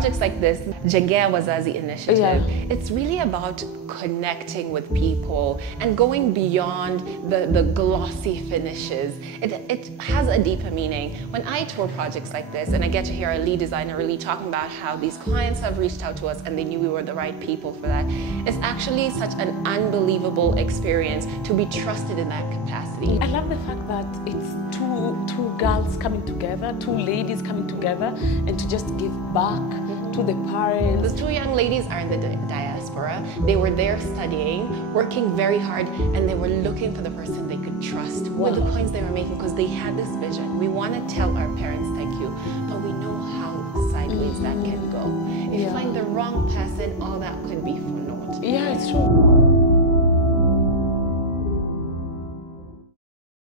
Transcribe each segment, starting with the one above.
projects like this, Jengea Wazazi Initiative, it's really about connecting with people and going beyond the glossy finishes. It has a deeper meaning. When I tour projects like this and I get to hear a lead designer really talking about how these clients have reached out to us and they knew we were the right people for that, it's actually such an unbelievable experience to be trusted in that capacity. I love the fact that it's two girls coming together, two ladies coming together, and to just give back to the parents. Those two young ladies are in the diaspora. They were there studying, working very hard, and they were looking for the person they could trust with the points they were making, because they had this vision. We want to tell our parents thank you, but we know how sideways that can go. If you find the wrong person, all that could be for naught. Yeah, it's true.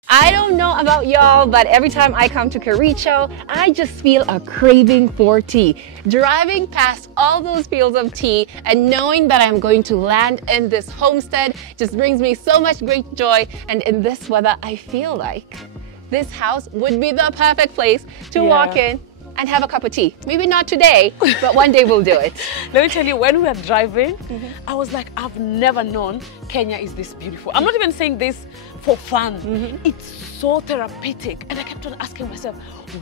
I don't know about y'all, but every time I come to Kericho, I just feel a craving for tea. Driving past all those fields of tea and knowing that I'm going to land in this homestead just brings me so much great joy. And in this weather, I feel like this house would be the perfect place to walk in and have a cup of tea. Maybe not today, but one day we'll do it. Let me tell you, when we were driving, I was like, I've never known Kenya is this beautiful. I'm not even saying this for fun. It's so therapeutic. And I kept on asking myself,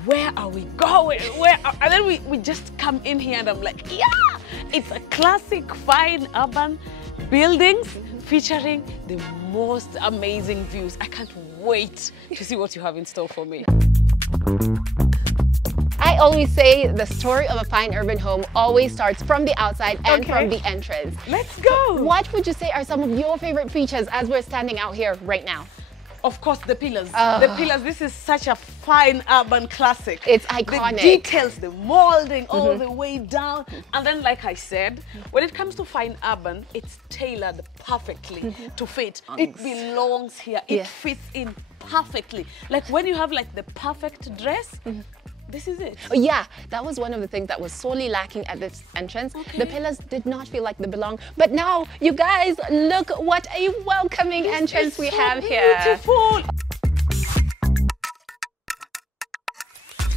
where are we going? And then we just come in here and I'm like, yeah! It's a classic, fine urban buildings featuring the most amazing views. I can't wait to see what you have in store for me. I always say the story of a fine urban home always starts from the outside and from the entrance. Let's go! What would you say are some of your favorite features as we're standing out here right now? Of course, the pillars. The pillars, this is such a fine urban classic. It's iconic. The details, the molding all the way down. And then, like I said, when it comes to fine urban, it's tailored perfectly to fit. It belongs here. It fits in perfectly. Like when you have like the perfect dress, this is it. Oh, yeah, that was one of the things that was sorely lacking at this entrance. The pillars did not feel like they belong. But now, you guys, look what a welcoming entrance we have here. Beautiful.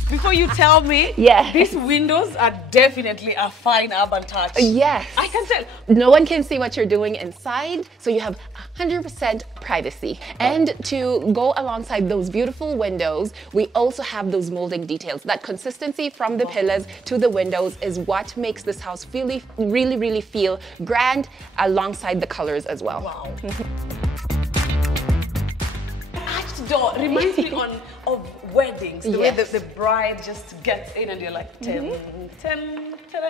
Before you tell me, these windows are definitely a fine urban touch. Yes. I can tell. No one can see what you're doing inside, so you have 100% privacy. And to go alongside those beautiful windows, we also have those molding details. That consistency from the pillars to the windows is what makes this house really, really feel grand alongside the colors as well. Wow. Arched door reminds me of weddings, the way the bride just gets in and you're like, 10, 10, 10.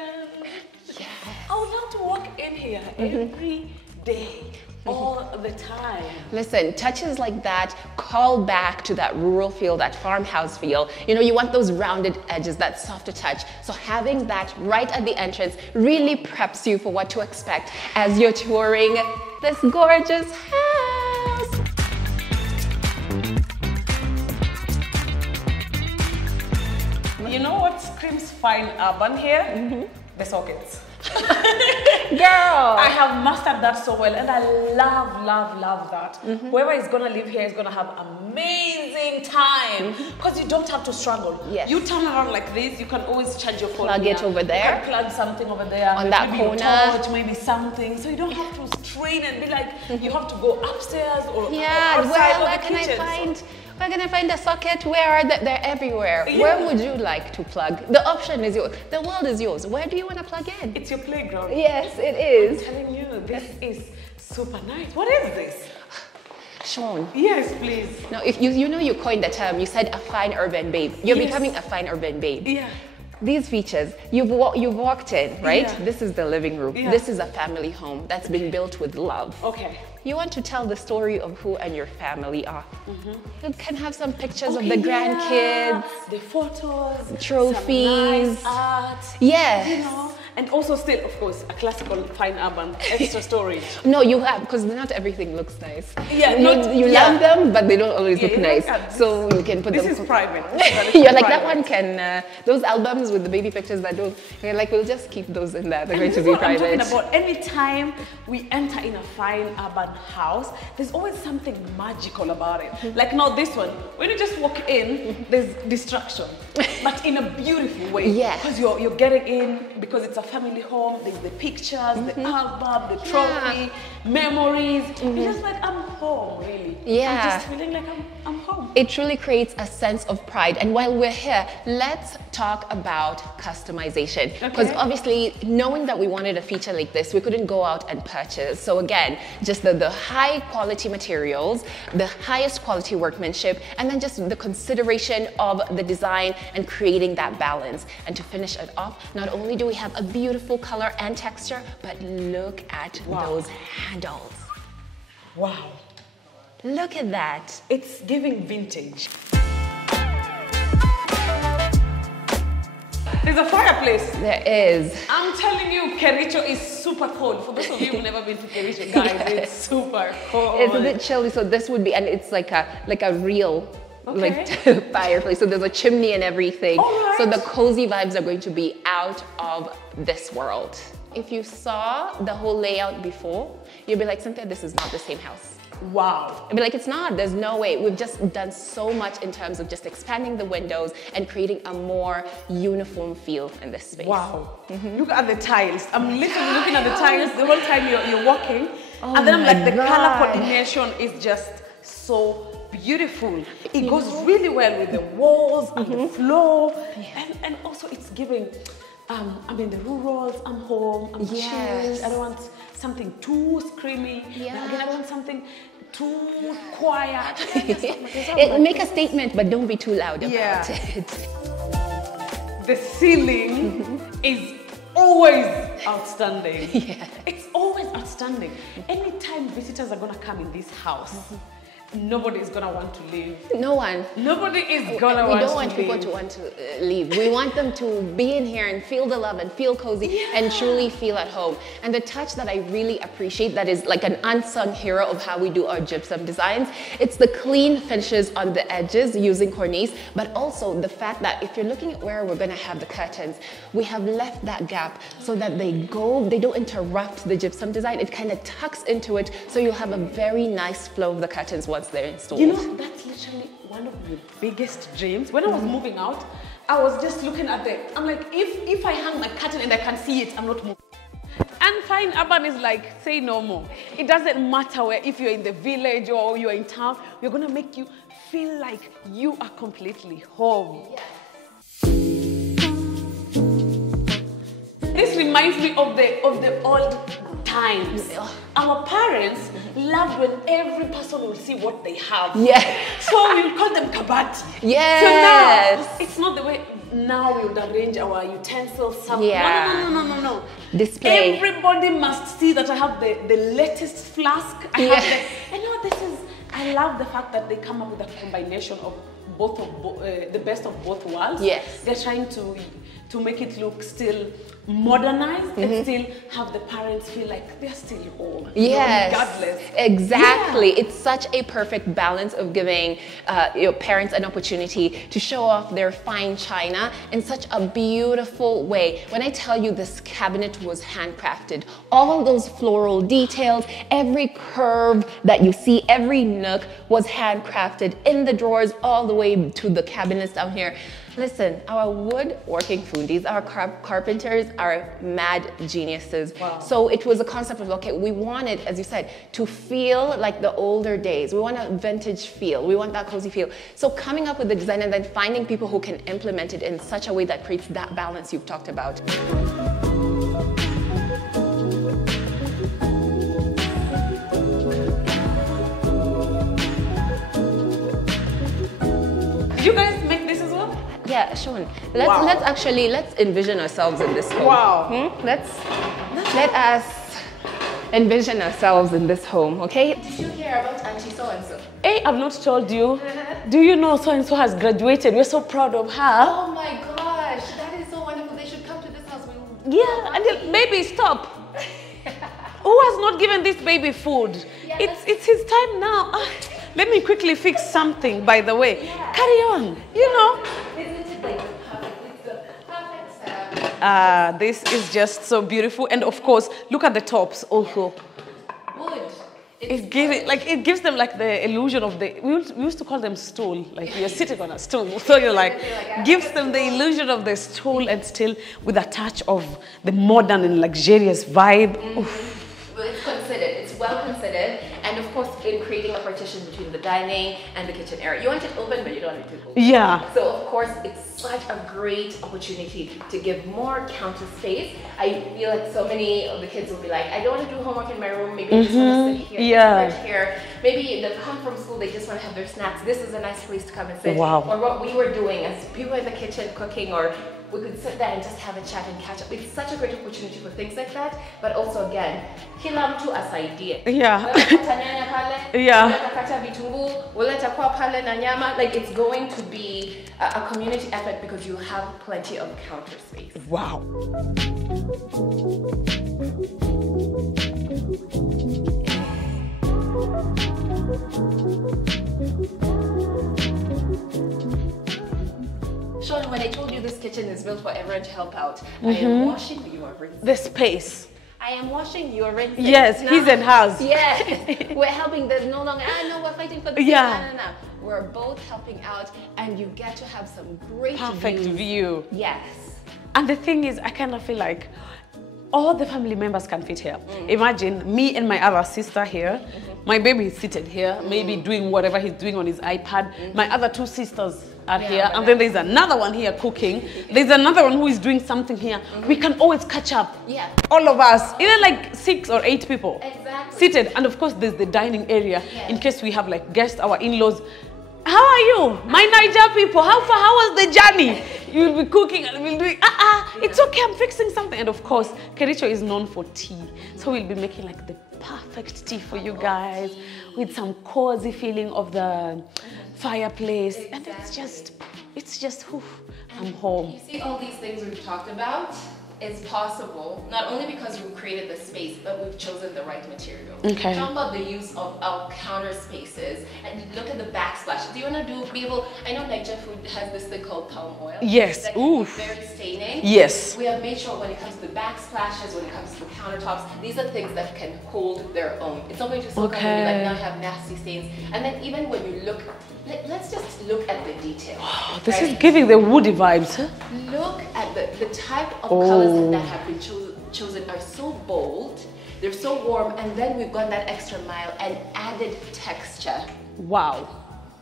Yeah. I would love to walk in here every day, all the time. Listen, touches like that call back to that rural feel, that farmhouse feel. You know, you want those rounded edges, that softer touch. So having that right at the entrance really preps you for what to expect as you're touring this gorgeous house. You know what screams fine urban here? The sockets. Girl! I have mastered that so well, and I love that. Whoever is gonna live here is gonna have amazing time, because you don't have to struggle. Yes. You turn around like this, you can always charge your phone. Plug it over there. You can plug something over there. On that maybe corner. Torch, maybe something. So you don't have to strain and be like, you have to go upstairs or outside where can I find? Where can I find a socket? Where are they? They're everywhere. Yeah. Where would you like to plug? The option is yours. The world is yours. Where do you want to plug in? It's your playground. Yes, it is. I'm telling you, this is super nice. What is this? Sean. Yes, please. Now, if you know you coined the term, you said a fine urban babe. You're becoming a fine urban babe. Yeah. These features, you've walked in, right? Yeah. This is the living room. Yeah. This is a family home that's been built with love. Okay. You want to tell the story of who and your family are. You can have some pictures of the grandkids, the photos, trophies, some nice art. Yes. You know, and also still, of course, a classical fine urban extra storage. No, you have, because not everything looks nice. Yeah, you love them, but they don't always look nice. So you can put them. This is private. You're like, that one can, those albums with the baby pictures that don't, you're like, we'll just keep those in there. They're going to be private. I'm talking about anytime we enter in a fine urban house, there's always something magical about it. Like now this one, when you just walk in, there's distraction, but in a beautiful way. Yeah. Because you're getting in, because it's a family home, there's the pictures, the album, the trophy, memories. You're just like, I'm home, really. Yeah. I'm just feeling like I'm home. It truly creates a sense of pride. And while we're here, let's talk about customization. Because obviously, knowing that we wanted a feature like this, we couldn't go out and purchase. So again, just the high quality materials, the highest quality workmanship, and then just the consideration of the design and creating that balance. And to finish it off, not only do we have a beautiful color and texture, but look at those handles. Wow. Look at that. It's giving vintage. There's a fireplace. There is. I'm telling you, Kericho is super cold. For those of you who've never been to Kericho, guys, it's super cold. It's a bit chilly, so this would be, and it's like a real fireplace. So there's a chimney and everything. So the cozy vibes are going to be out of this world. If you saw the whole layout before, you'd be like, Cynthia, this is not the same house. Wow. I'd be like, it's not, there's no way. We've just done so much in terms of just expanding the windows and creating a more uniform feel in this space. Wow. Look at the tiles. I'm literally looking at the tiles the whole time you're walking. And then I'm like, the color coordination is just so beautiful. It goes really well with the walls and the floor. And also it's giving, I'm in the rurals, I'm home, I'm chilled. I don't want something too screamy. Again, I don't want something too quiet. Make a statement, but don't be too loud about it. The ceiling is always outstanding. It's always outstanding. Anytime visitors are gonna come in this house, nobody is gonna want to leave. No one. Nobody is gonna want to leave. We don't want people to want to leave. We want them to be in here and feel the love and feel cozy and truly feel at home. And the touch that I really appreciate that is like an unsung hero of how we do our gypsum designs, it's the clean finishes on the edges using cornice, but also the fact that if you're looking at where we're gonna have the curtains, we have left that gap so that they don't interrupt the gypsum design. It kind of tucks into it, so you'll have a very nice flow of the curtains once they're installed. You know, that's literally one of the biggest dreams. When I was moving out, I was just looking at I'm like, if I hang my curtain and I can see it, I'm not moving. And Fine Urban is like, say no more. It doesn't matter if you're in the village or you're in town, we're gonna make you feel like you are completely home. This reminds me of the old times. Our parents loved when every person will see what they have. So we'll call them kabati. So now, it's not the way now we would arrange our utensils somewhere. No. Display. Everybody must see that I have the latest flask. I love the fact that they come up with a combination of the best of both worlds. They're trying to make it look still modernized and still have the parents feel like they're still home. Regardless. Exactly. It's such a perfect balance of giving your parents an opportunity to show off their fine china in such a beautiful way. When I tell you this cabinet was handcrafted, all those floral details, every curve that you see, every nook was handcrafted in the drawers all the way to the cabinets down here. Listen, our woodworking foodies, our carpenters are mad geniuses. So it was a concept of, okay, we wanted, as you said, to feel like the older days. We want a vintage feel. We want that cozy feel. So coming up with the design and then finding people who can implement it in such a way that creates that balance you've talked about. Did you guys make this as well? Yeah, Sean. Let's envision ourselves in this home. Let us envision ourselves in this home, okay? Did you hear about Auntie so-and-so? Hey, I've not told you. Do you know so-and-so has graduated? We're so proud of her. Oh my gosh, that is so wonderful. They should come to this house. And baby, stop. Who has not given this baby food? It's his time now. Let me quickly fix something, by the way. Carry on, you know. Isn't it like the perfect this is just so beautiful. And of course, look at the tops also. Wood. It gives them like the illusion of we used to call them stool, like you're sitting on a stool. So you're like, gives them the illusion of the stool and still with a touch of the modern and luxurious vibe. Well, it's considered, it's well considered, and of course in creating a partition between the dining and the kitchen area. You want it open, but you don't want it too open. Yeah. So of course it's such a great opportunity to give more counter space. I feel like so many of the kids will be like, I don't want to do homework in my room, maybe I just want to sit here, right here. Maybe they come from school, they just want to have their snacks. This is a nice place to come and sit. Wow. Or what we were doing as people in the kitchen cooking, or we could sit there and just have a chat and catch up. It's such a great opportunity for things like that, but also again, kila mtu asaidie. Yeah. Like it's going to be a community effort because you have plenty of counter space. Wow. Sean, when I told you this kitchen is built for everyone to help out, I am washing your rinsing. The space. I am washing your rinsing. Yes, now, his and hers. Yes, we're helping. There's no longer, no, we're fighting for the Yeah. No. We're both helping out, and you get to have some great Perfect views. view. Yes. And the thing is, I kind of feel like all the family members can fit here. Imagine me and my other sister here. My baby is seated here, maybe doing whatever he's doing on his iPad. My other two sisters are here, and then there's another one here cooking. There's another one who is doing something here. We can always catch up. Yeah. All of us, even like 6 or 8 people Exactly. seated. And of course, there's the dining area in case we have like guests, our in-laws. How are you? My Niger people, how was the journey? You'll be cooking and we'll be, it's okay, I'm fixing something. And of course, Kericho is known for tea. So we'll be making like the perfect tea for you guys with some cozy feeling of the fireplace. And it's just, I'm home. You see all these things we've talked about is possible not only because we've created the space, but we've chosen the right material. Okay. Talk about the use of our counter spaces and look at the backsplash. Do you want to I know Niger food has this thing called palm oil. Yes. That can be very staining. Yes. We have made sure when it comes to the backsplashes, when it comes to the countertops, these are things that can hold their own. It's not going to soak up and be like, now you have nasty stains. And then even when you look, let's just look at the detail. Oh, this is giving the woody vibes. Huh? Look at the type of colors that have been chosen are so bold, they're so warm, and then we've gone that extra mile and added texture. Wow.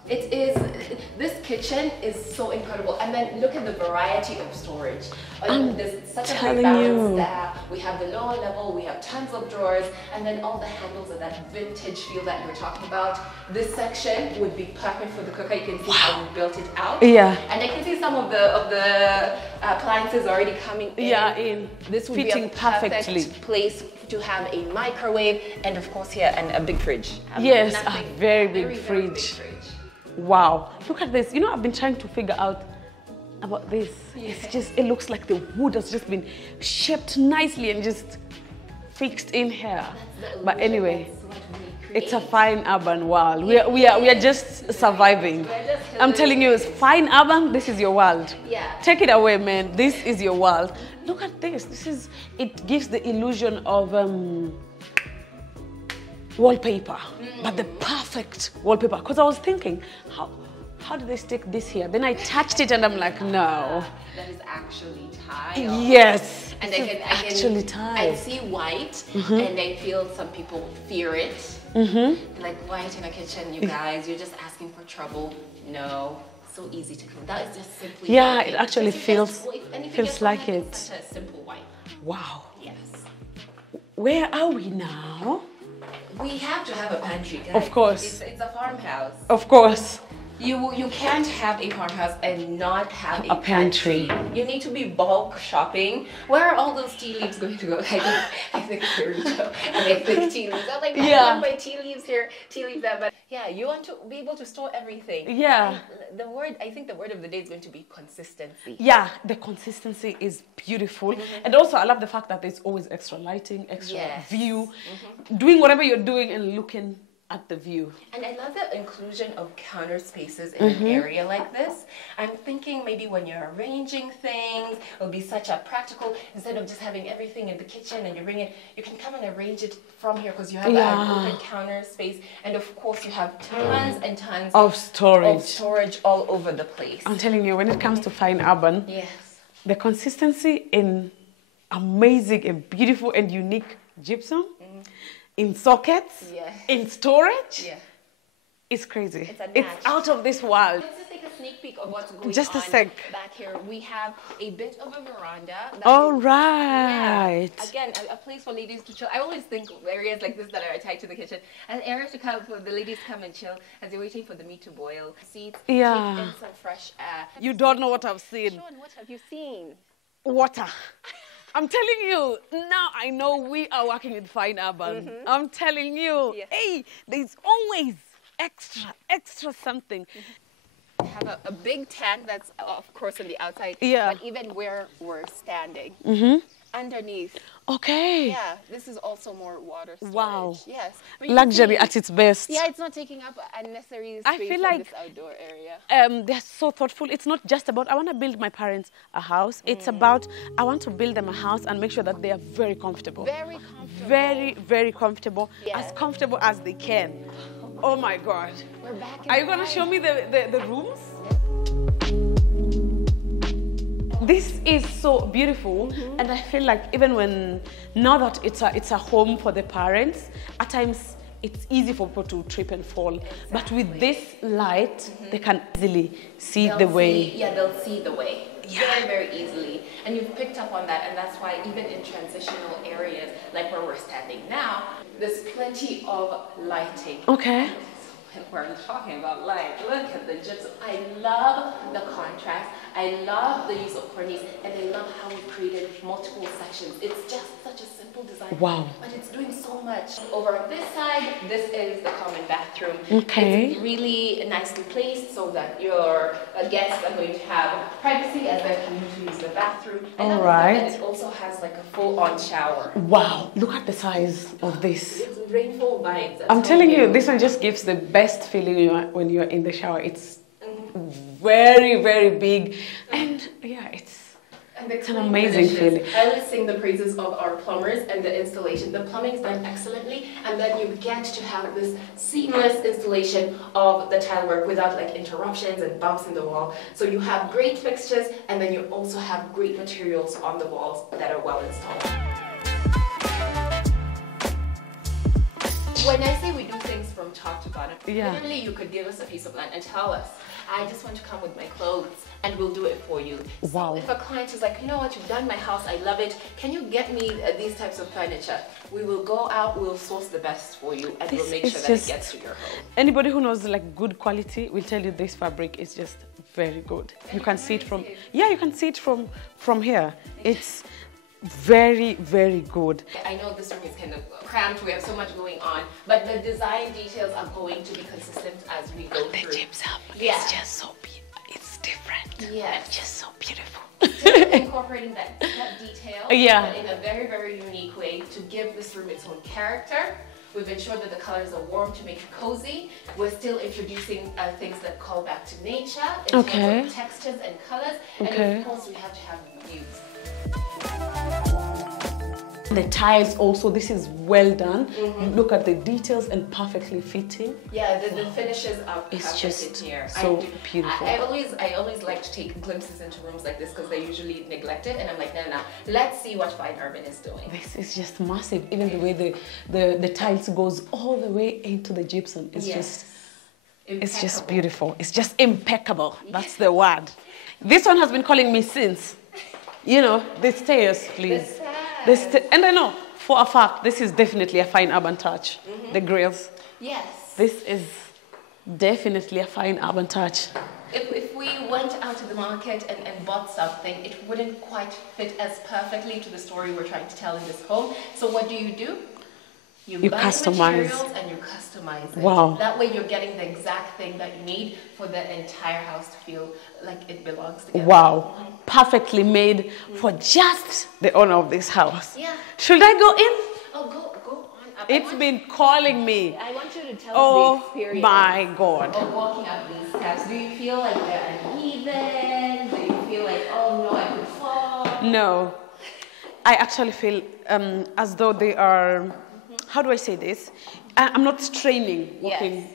This kitchen is so incredible, and then look at the variety of storage. There's such a great balance there. We have the lower level, we have tons of drawers, and then all the handles of that vintage feel that you were talking about. This section would be perfect for the cooker. You can see how we built it out. Yeah. And I can see some of the appliances already coming in. Yeah, This would fitting be a perfect perfectly. place to have a microwave, and of course here a big fridge. Yes, a very big fridge. Wow, look at this. You know, I've been trying to figure out about this. It's it looks like the wood has just been shaped nicely and just fixed in here. But anyway, it's a fine urban world. We are just surviving. I'm telling you, it's fine urban, this is your world. Yeah. Take it away, man. This is your world. Look at this. It gives the illusion of wallpaper, but the perfect wallpaper. Because I was thinking, how did they stick this here? Then I touched it and I'm like, no. That is actually tile. Yes. And I see white, and I feel some people fear it. Like white in a kitchen, you guys, you're just asking for trouble. No, so easy to clean. That is just simply. Yeah, it actually feels like it. It's such a simple white. Wow. Yes. Where are we now? We have to have a pantry, guys. Of course. It's a farmhouse. Of course. You can't have a farmhouse and not have a pantry. You need to be bulk shopping. Where are all those tea leaves going to go? I think Kericho and I think tea leaves. I'm like, I want my tea leaves here, tea leaves there. But yeah, you want to be able to store everything. Yeah. And I think the word of the day is going to be consistency. Yeah, the consistency is beautiful. And also I love the fact that there's always extra lighting, extra view. Doing whatever you're doing and looking at the view. And I love the inclusion of counter spaces in an area like this. I'm thinking maybe when you're arranging things, it'll be such a practical, instead of just having everything in the kitchen and you bring it, you can come and arrange it from here because you have an open counter space. And of course you have tons and tons of storage all over the place. I'm telling you, when it comes to fine urban, the consistency in amazing and beautiful and unique gypsum, in sockets, in storage, it's crazy. It's out of this world. Let's just take a sneak peek of what's going just a on sec. back here. We have a bit of a veranda. All right. Again, a place for ladies to chill. I always think of areas like this that are tied to the kitchen as areas to come for the ladies to come and chill as they're waiting for the meat to boil. Seats, take in some fresh air. You don't know what I've seen. Sean, what have you seen? Water. I'm telling you, now I know we are working in fine urban. I'm telling you, hey, there's always extra something. We have a big tent that's, of course, on the outside, but even where we're standing, underneath. Okay. Yeah, this is also more water storage. Wow. Yes. Luxury at its best. Yeah, it's not taking up unnecessary space I feel like this outdoor area. They're so thoughtful. It's not just about, I want to build my parents a house. It's about, I want to build them a house and make sure that they are very comfortable. Very comfortable. Very, very comfortable. As comfortable as they can. Oh my God. We're back in Are you going to show me the rooms? This is so beautiful, and I feel like even when, now that it's a home for the parents, at times it's easy for people to trip and fall. But with this light, they can easily see the way. They'll see the way very, very easily. And you've picked up on that, and that's why even in transitional areas, like where we're standing now, there's plenty of lighting. Okay. We're talking about light. Look at the gypsum. I love the contrast. I love the use of cornice, and I love how we created multiple sections. It's just such a simple design. Wow. But it's doing so much. Over on this side, this is the common bathroom. Okay. It's really nicely placed so that your guests are going to have privacy as they're coming to use the bathroom. And all right. it also has like a full-on shower. Wow. Look at the size of this. It's rainfall vibes. I'm telling you, this one just gives the best feeling when you're in the shower. It's very, very big, and yeah, it's an amazing feeling. I always sing the praises of our plumbers and the installation. The plumbing is done excellently, and then you get to have this seamless installation of the tile work without like interruptions and bumps in the wall. So you have great fixtures, and then you also have great materials on the walls that are well installed. When I say we do things from top to bottom, literally you could give us a piece of land and tell us, I just want to come with my clothes, and we'll do it for you. Wow. So if a client is like, you know what, you've done my house, I love it, can you get me these types of furniture? We will go out, we'll source the best for you, and we'll make sure that it gets to your home. Anybody who knows like good quality will tell you this fabric is just very good. You can see it from, you can see it from here. It's very, very good. I know this room is kind of cramped, we have so much going on, but the design details are going to be consistent as we go through. The gypsum, it's just so beautiful. It's different. Yeah. It's just so beautiful. Still incorporating that detail, but in a very, very unique way to give this room its own character. We've ensured that the colors are warm to make it cozy. We're still introducing things that call back to nature in terms of textures and colors. And of course, we have to have views. The tiles also, this is well done. Look at the details and perfectly fitting. Yeah, the finishes are it's just in here. so beautiful. I always like to take glimpses into rooms like this because they're usually neglected, and I'm like, no, let's see what Fine Urban is doing. This is just massive. Even the way the tiles goes all the way into the gypsum. It's just it's just beautiful. It's just impeccable. That's the word. This one has been calling me since. You know, the stairs, please. And I know for a fact this is definitely a fine urban touch. The grills. Yes. This is definitely a fine urban touch. If we went out to the market and bought something, it wouldn't quite fit as perfectly to the story we're trying to tell in this home. So what do? You buy customize. materials and you customize it. Wow. That way you're getting the exact thing that you need for the entire house to feel like it belongs together. Wow. Perfectly made for just the owner of this house. Yeah. Should I go in? Oh, go on It's been calling me. I want you to tell us the experience. Oh my God. Of walking up these steps. Do you feel like they're uneven? Do you feel like, oh no, I could fall? No. I actually feel as though they are, how do I say this? I'm not straining walking.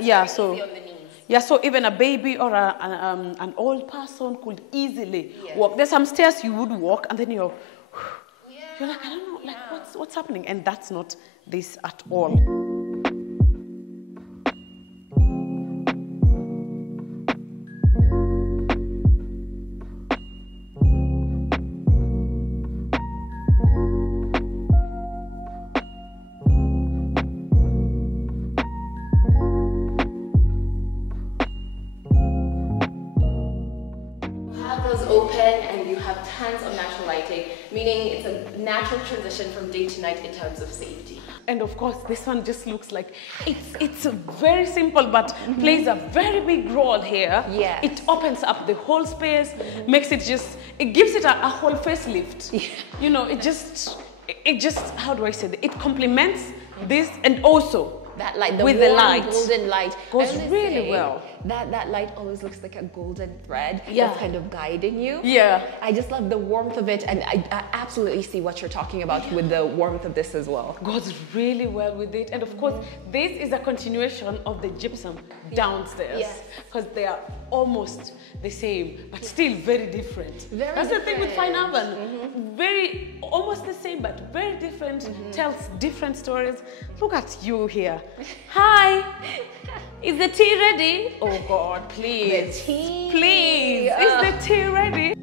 Yes. So even a baby or an old person could easily walk. There's some stairs you would walk and then you're like, I don't know, like what's happening? And that's not this at all. Meaning it's a natural transition from day to night in terms of safety. And of course, this one just looks like it's very simple, but plays a very big role here. Yeah. It opens up the whole space, makes it gives it a whole facelift. Yeah. You know, it just, how do I say that? It complements this, and also that light, the with warm the light, golden light goes really well. That light always looks like a golden thread. Yeah. That's kind of guiding you. Yeah. I just love the warmth of it, and I absolutely see what you're talking about with the warmth of this as well. Goes really well with it, and of course, this is a continuation of the gypsum downstairs. Yes. Because they are almost the same, but still very different. That's the thing with Fine Urban. Very, almost the same, but very different, tells different stories. Look at you here. Hi. Is the tea ready? Oh God, please. The tea. Please. Is the tea ready?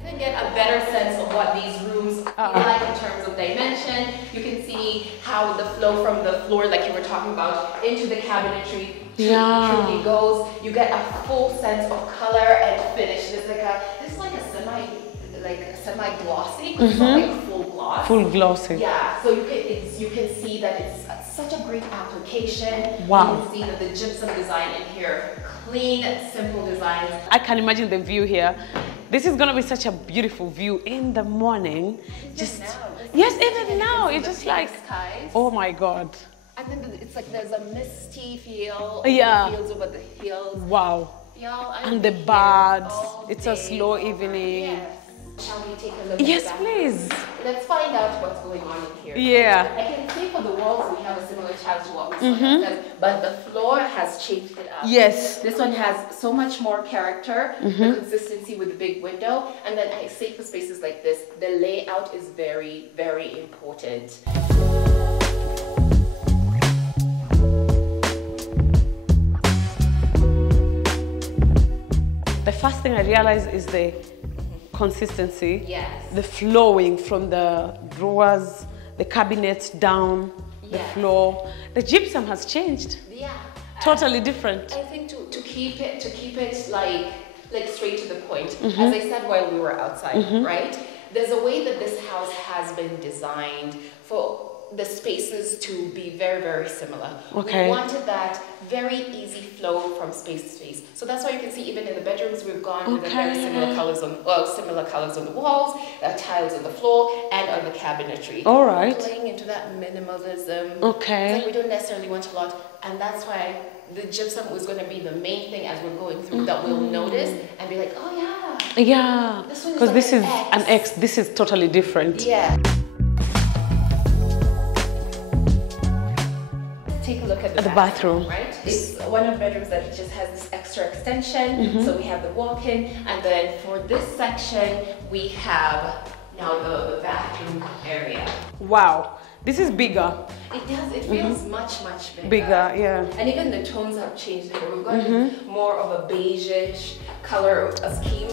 To get a better sense of what these rooms feel like in terms of dimension, you can see how the flow from the floor, like you were talking about, into the cabinetry truly goes. You get a full sense of color and finish. This is like a semi-glossy. It's not like full gloss. Full glossy. Yeah. So you can see that it's such a great application. Wow. You can see that the gypsum design in here, clean, simple design. I can imagine the view here. This is gonna be such a beautiful view in the morning. Yes, even now, it's just like, oh my God. And then it's like there's a misty feel. Yeah. Fields over the hills. Wow. Y'all, And the birds. It's a slow evening. Yes. Shall we take a look Yes, at that? please. Let's find out what's going on in here. Yeah. I can see for the walls we have a similar style to what we saw, but the floor has changed it up. Yes. This one has so much more character, the consistency with the big window, and then I say for spaces like this, the layout is very, very important. The first thing I realized is the consistency. Yes. The flowing from the drawers, the cabinets down, the floor. The gypsum has changed. Yeah. Totally different. I think to keep it like straight to the point. As I said while we were outside, right? There's a way that this house has been designed for the spaces to be very, very similar. Okay. We wanted that very easy flow from space to space. So that's why you can see even in the bedrooms we've gone with the very similar colors on the walls, tiles on the floor, and on the cabinetry. All right. Playing into that minimalism. Okay. It's like we don't necessarily want a lot, and that's why the gypsum was going to be the main thing as we're going through that we'll notice and be like, oh yeah. Yeah. Because this is an X. This is totally different. Yeah. Take a look at the bathroom. Right? It's one of the bedrooms that just has this extra extension. So we have the walk-in, and then for this section, we have now the bathroom area. Wow. This is bigger. It does. It feels much, much bigger. Bigger, yeah. And even the tones have changed. We've got more of a beige-ish color scheme.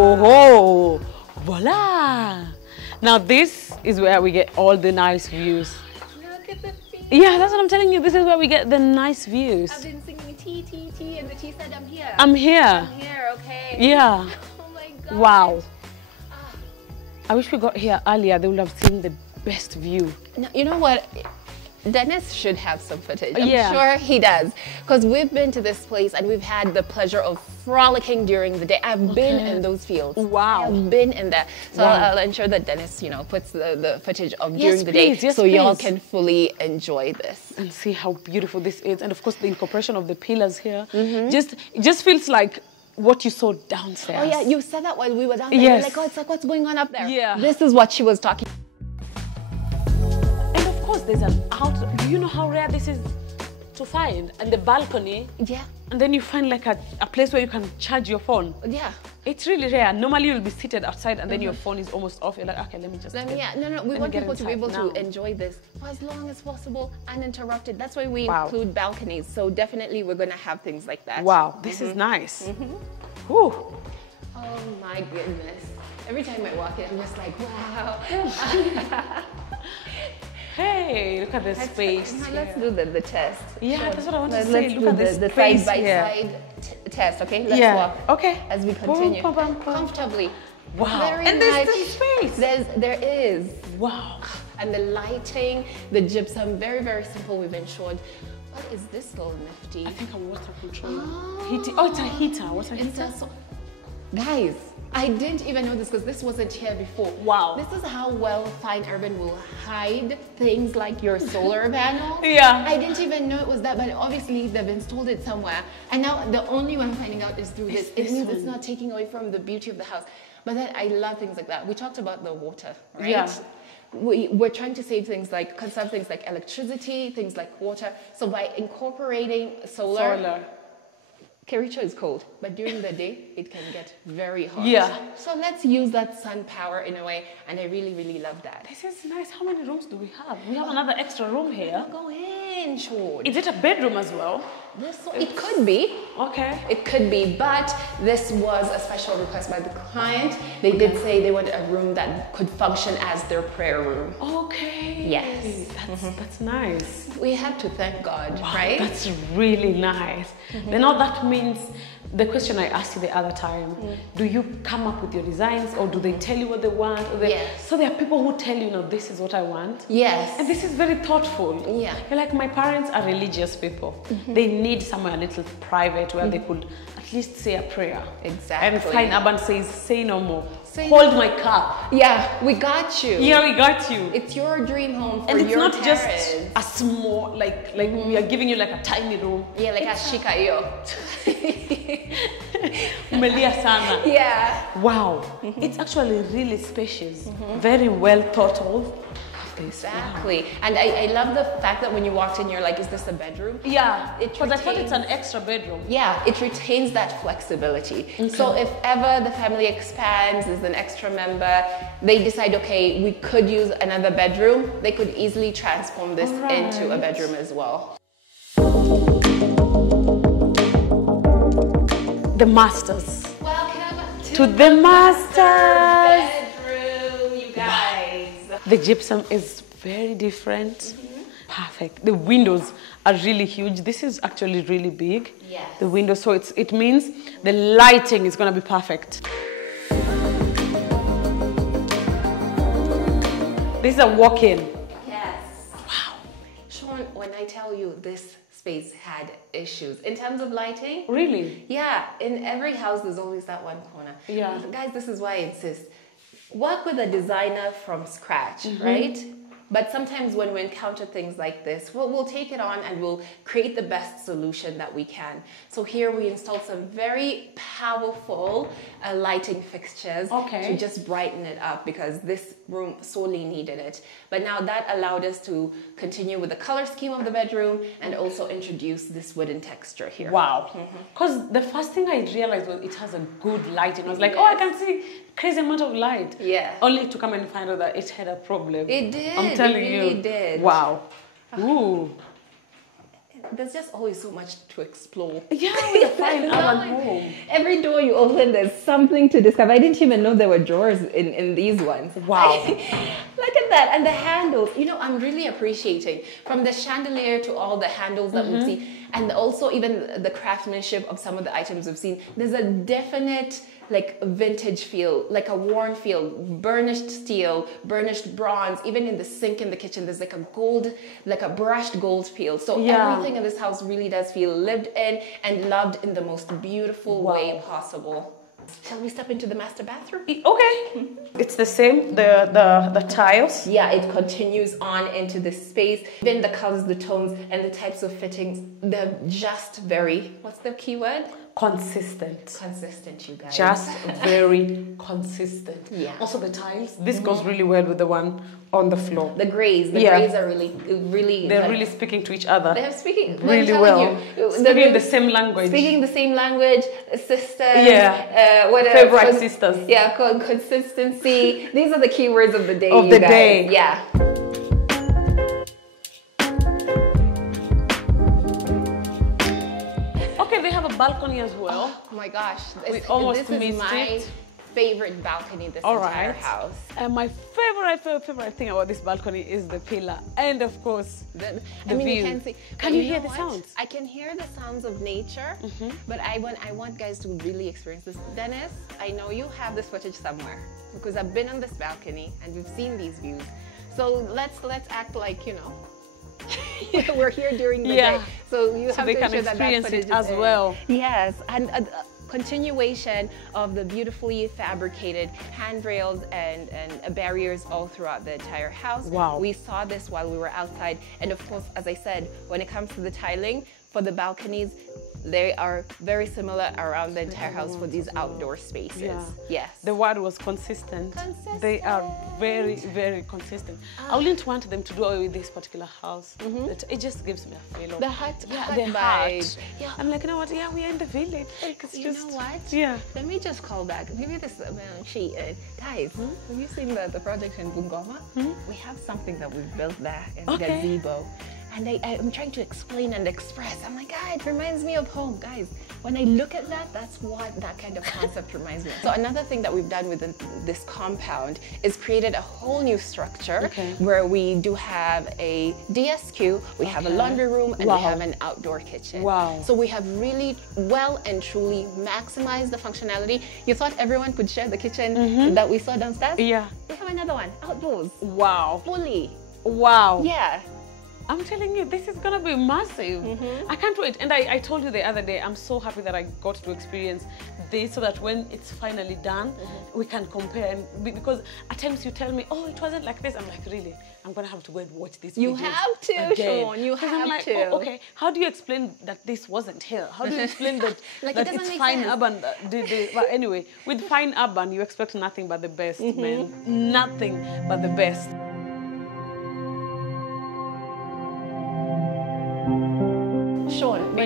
Oh, voila! Now this is where we get all the nice views. Look at the feet. Yeah, that's what I'm telling you. This is where we get the nice views. I've been singing T, and the T said, I'm here. I'm here. I'm here, okay. Yeah. Oh my God. Wow. I wish we got here earlier. They would have seen the best view. No, you know what? Dennis should have some footage. I'm Yeah. sure he does. Because we've been to this place and we've had the pleasure of frolicking during the day. I've been in those fields. Wow. I've been in there. So Wow. I'll ensure that Dennis, you know, puts the footage of Yes, during the please. day Yes, so y'all please. can fully enjoy this. And see how beautiful this is. And of course, the incorporation of the pillars here. It just feels like what you saw downstairs. Oh yeah, you said that while we were down there. Yes. You're like, oh, it's like, what's going on up there? Yeah. This is what she was talking. And of course, there's an out. Do you know how rare this is to find? And the balcony. Yeah. And then you find like a place where you can charge your phone. Yeah. It's really rare. Normally you'll be seated outside and then your phone is almost off. You're like, okay, let me just. We want people to be able now. to enjoy this for as long as possible, uninterrupted. That's why we Wow. include balconies. So definitely we're going to have things like that. Wow, this is nice. Whew. Oh my goodness. Every time I walk in, I'm just like, wow. Hey, look at the space. Let's do the test. Yeah, that's what I want to say. Let's Look do at this the space side-by-side test, okay? Let's walk. Okay. As we continue. Boom, boom, boom. Comfortably. Wow. Very And nice. there's still space. There is. Wow. And the lighting, the gypsum, very, very simple. We've ensured. What is this little nifty? I think a water controller. Oh. Heating. Oh, it's a heater. What's a It's heater? Guys, I didn't even know this because this wasn't here before. Wow. This is how well Fine Urban will hide things like your solar panel. Yeah. I didn't even know it was that, but obviously they've installed it somewhere. And now the only way I'm finding out is through this. It means it's not taking away from the beauty of the house. But then I love things like that. We talked about the water, right? Yeah. We're trying to save things like, conserve things like electricity, things like water. So by incorporating solar. Kericho is cold, but during the day, it can get very hot. Yeah. So let's use that sun power in a way, and I really, really love that. This is nice. How many rooms do we have? We have another extra room here. Go in, Short. Is it a bedroom as well? It could be. Okay. It could be, but this was a special request by the client. They did say they wanted a room that could function as their prayer room. Okay. Yes. That's nice. We have to thank God, Wow, right? that's really nice. Then all that means, the question I asked you the other time, do you come up with your designs or do they tell you what they want? Yes. So there are people who tell you, no, this is what I want. Yes. And this is very thoughtful. Yeah. You're like, my parents are religious people. They need somewhere a little private where they could at least say a prayer. Exactly. And Fine Urban says, say no more. Say Hold no my cup. Yeah, we got you. Yeah, we got you. It's your dream home for And it's your not terrace. just a small, like we are giving you like a tiny room. Yeah, like a shikayo. Umelia sana. Yeah. Wow. It's actually really spacious. Very well thought of. Exactly. And I love the fact that when you walked in, you're like, is this a bedroom? Yeah, It because I thought it's an retains- extra bedroom. Yeah, it retains that flexibility. So if ever the family expands, there's an extra member, they decide, okay, we could use another bedroom, they could easily transform this into a bedroom as well. The masters. Welcome To the masters. bedroom, you guys. The gypsum is very different. Perfect. The windows are really huge. This is actually really big. Yes. The windows, so it means the lighting is going to be perfect. This is a walk-in. Yes. Wow. Sean, when I tell you this space had issues in terms of lighting. Really? Yeah, in every house there's always that one corner. Yeah. Guys, this is why I insist. Work with a designer from scratch, right? But sometimes when we encounter things like this, we'll take it on and we'll create the best solution that we can. So here we installed some very powerful lighting fixtures to just brighten it up because this room sorely needed it. But now that allowed us to continue with the color scheme of the bedroom and also introduce this wooden texture here. Wow. Because the first thing I realized was it has a good lighting. I was like, oh, I can see crazy amount of light. Yeah. Only to come and find out that it had a problem. It did. I'm telling it really you. did. Wow. Ooh. There's just always so much to explore. Yeah, with a Fine Urban home. Every door you open, there's something to discover. I didn't even know there were drawers in these ones. Wow. Look at at that. And the handles, you know, I'm really appreciating from the chandelier to all the handles that we've seen. And also even the craftsmanship of some of the items we've seen. There's a definite like vintage feel, like a worn feel, burnished steel, burnished bronze. Even in the sink in the kitchen, there's like a gold, like a brushed gold feel. So everything in this house really does feel lived in and loved in the most beautiful way possible. Shall we step into the master bathroom? Okay. It's the same, the tiles. Yeah, it continues on into this space. Even the colors, the tones, and the types of fittings, they're just very, what's the key word? Consistent. Consistent, you guys. Just very consistent. Yeah. Also the tiles. This goes really well with the one on the floor. The grays. The grays are really. They're like, really speaking to each other. They're speaking really well. Speaking the same language. Speaking the same language. Sisters. Yeah. Favorite sisters. Yeah. Called consistency. These are the keywords of the day. Of the day. Yeah. Balcony as well. Oh my gosh, we almost this is missed my it. Favorite balcony in this entire house. And my favorite thing about this balcony is the pillar and of course the view. You can see. Can you hear the sounds? I can hear the sounds of nature, but I want guys to really experience this. Dennis, I know you have this footage somewhere because I've been on this balcony and we've seen these views. So let's act like, you know, we're here during the day, so you have they to can ensure experience that it as well. Yes, and a continuation of the beautifully fabricated handrails and barriers all throughout the entire house. Wow. We saw this while we were outside, and of course, as I said, when it comes to the tiling for the balconies, they are very similar around the entire house for these outdoor spaces. Yeah. Yes. The word was consistent. They are very, very consistent. I wouldn't want them to do away with this particular house. It just gives me a feel of the hut vibe. Yeah. I'm like, you know what? Yeah, we're in the village. Like, it's you know what? Yeah. Let me just call back. Maybe this guys. Have you seen the project in Bungoma? We have something that we've built there in gazebo. And I'm trying to explain and express. I'm like, it reminds me of home, guys. When I look at that, that's what that kind of concept reminds me of. So another thing that we've done with this compound is created a whole new structure where we do have a DSQ, we have a laundry room, and we have an outdoor kitchen. Wow. So we have really well and truly maximized the functionality. You thought everyone could share the kitchen that we saw downstairs? Yeah. We have another one, outdoors. Wow. Fully. Wow. Yeah. I'm telling you, this is gonna be massive. I can't wait. And I told you the other day, I'm so happy that I got to experience this so that when it's finally done, we can compare. And because at times you tell me, oh, it wasn't like this. I'm like, really? I'm gonna have to go and watch this. You have to, Sean. You have to. Oh, okay. How do you explain that this wasn't here? How do you explain that, like that it's fine urban? But anyway, with fine urban, you expect nothing but the best, man. Nothing but the best. Sean,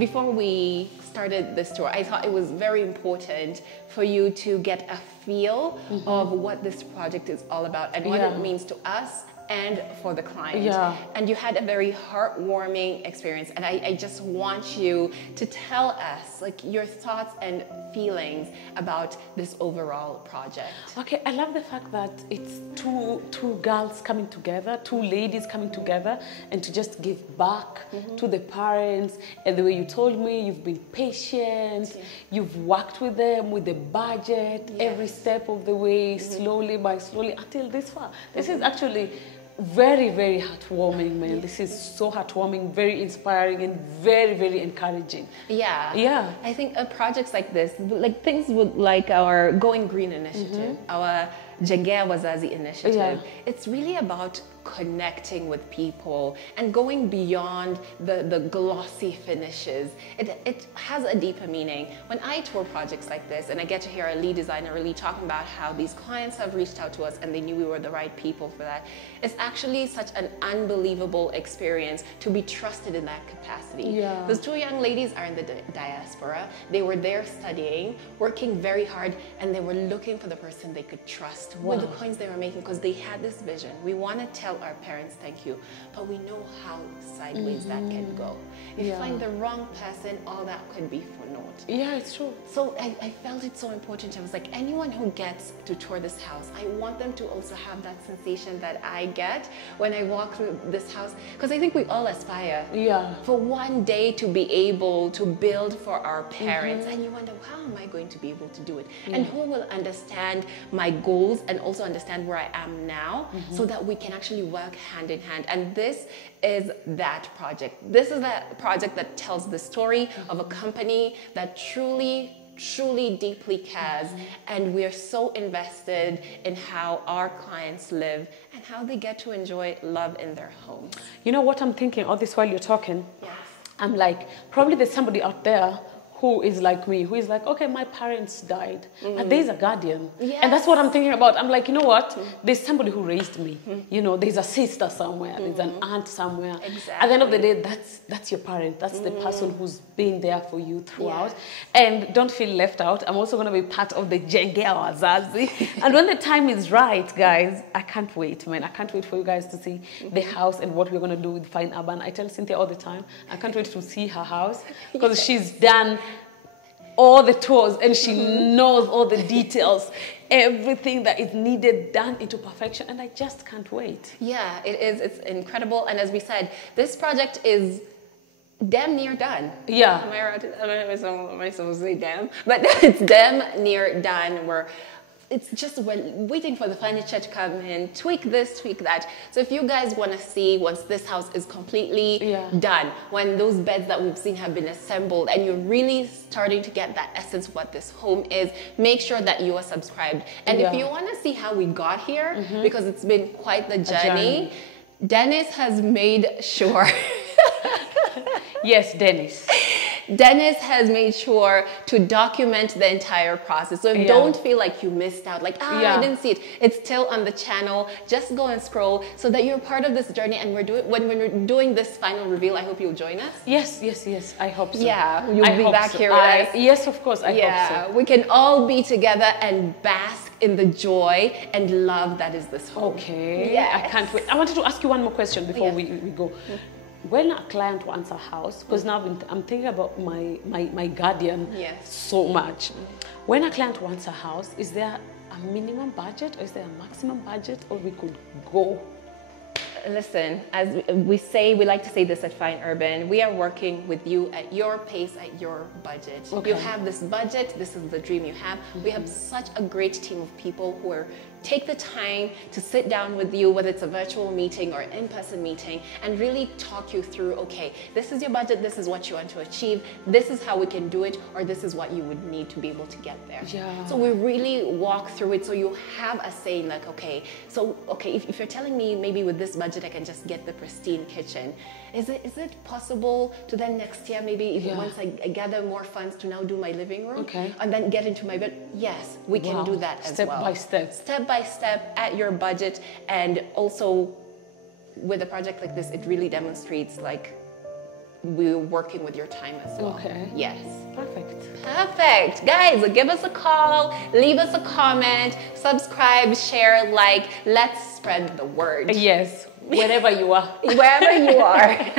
before we started this tour, I thought it was very important for you to get a feel of what this project is all about and what it means to us and for the client. Yeah. And you had a very heartwarming experience, and I just want you to tell us like your thoughts and feelings about this overall project. Okay, I love the fact that it's two girls coming together, two ladies coming together, and to just give back to the parents. And the way you told me, you've been patient, you've worked with them with the budget, every step of the way, slowly by slowly, until this far. This is actually very, very heartwarming, man. This is so heartwarming, very inspiring, and very, very encouraging. Yeah. Yeah. I think projects like this, like things with like our Going Green initiative, our Jengea Wazazi initiative, it's really about connecting with people and going beyond the glossy finishes. It has a deeper meaning. When I tour projects like this and I get to hear our lead designer really talking about how these clients have reached out to us and they knew we were the right people for that, it's actually such an unbelievable experience to be trusted in that capacity. Yeah. Those two young ladies are in the diaspora. They were there studying, working very hard, and they were looking for the person they could trust with the coins they were making because they had this vision. We want to tell tell our parents thank you, but we know how sideways that can go. If you find the wrong person, all that could be for naught. Yeah, it's true. So I felt it so important. I was like, anyone who gets to tour this house, I want them to also have that sensation that I get when I walk through this house, because I think we all aspire for one day to be able to build for our parents, and you wonder, how am I going to be able to do it? And who will understand my goals and also understand where I am now, so that we can actually work hand in hand. And this is that project. This is that project that tells the story of a company that truly deeply cares, and we're so invested in how our clients live and how they get to enjoy love in their homes. You know what I'm thinking all this while you're talking? Yes. I'm like, probably there's somebody out there who is like me, who is like, okay, my parents died, and there's a guardian. Yes. And that's what I'm thinking about. I'm like, you know what? There's somebody who raised me. You know, there's a sister somewhere, there's an aunt somewhere. Exactly. At the end of the day, that's your parent. That's the person who's been there for you throughout. And don't feel left out. I'm also going to be part of the Jenge Wazazi. And when the time is right, guys, I can't wait, man. I can't wait for you guys to see the house and what we're going to do with Fine Urban. I tell Cynthia all the time, I can't wait to see her house, because she's done all the tours and she knows all the details, everything that is needed done into perfection, and I just can't wait. Yeah, it is. It's incredible. And as we said, this project is damn near done. Yeah. Am I right? I don't know if I'm supposed to say damn, but it's damn near done. It's just we're waiting for the furniture to come in, tweak this, tweak that. So if you guys want to see once this house is completely done, when those beds that we've seen have been assembled, and you're really starting to get that essence of what this home is, make sure that you are subscribed. And if you want to see how we got here, because it's been quite the journey, Dennis has made sure. Yes, Dennis. Dennis has made sure to document the entire process. So don't feel like you missed out, like, I didn't see it. It's still on the channel. Just go and scroll so that you're part of this journey. And when we're doing this final reveal, I hope you'll join us. Yes. I hope so. Yeah, you'll be back here with us. Yes, of course, I hope so. We can all be together and bask in the joy and love that is this home. Okay. I can't wait. I wanted to ask you one more question before we go. When a client wants a house, because now I'm thinking about my guardian so much. When a client wants a house, is there a minimum budget, or is there a maximum budget, or we could go? Listen, as we say, we like to say this at Fine Urban, we are working with you at your pace, at your budget. You have this budget, this is the dream you have. We have such a great team of people who are take the time to sit down with you, whether it's a virtual meeting or in-person meeting, and really talk you through, okay, this is your budget, this is what you want to achieve, this is how we can do it, or this is what you would need to be able to get there. So we really walk through it so you have a say, like, okay, if you're telling me maybe with this budget I can just get the pristine kitchen, is it possible to then next year, maybe once I gather more funds, to now do my living room and then get into my bed? Yes, we can do that as well. Step by step at your budget. And also with a project like this, it really demonstrates like we're working with your time as well. Yes. Perfect. Guys, give us a call, leave us a comment, subscribe, share, like, let's spread the word. Yes. Wherever you are. Wherever you are.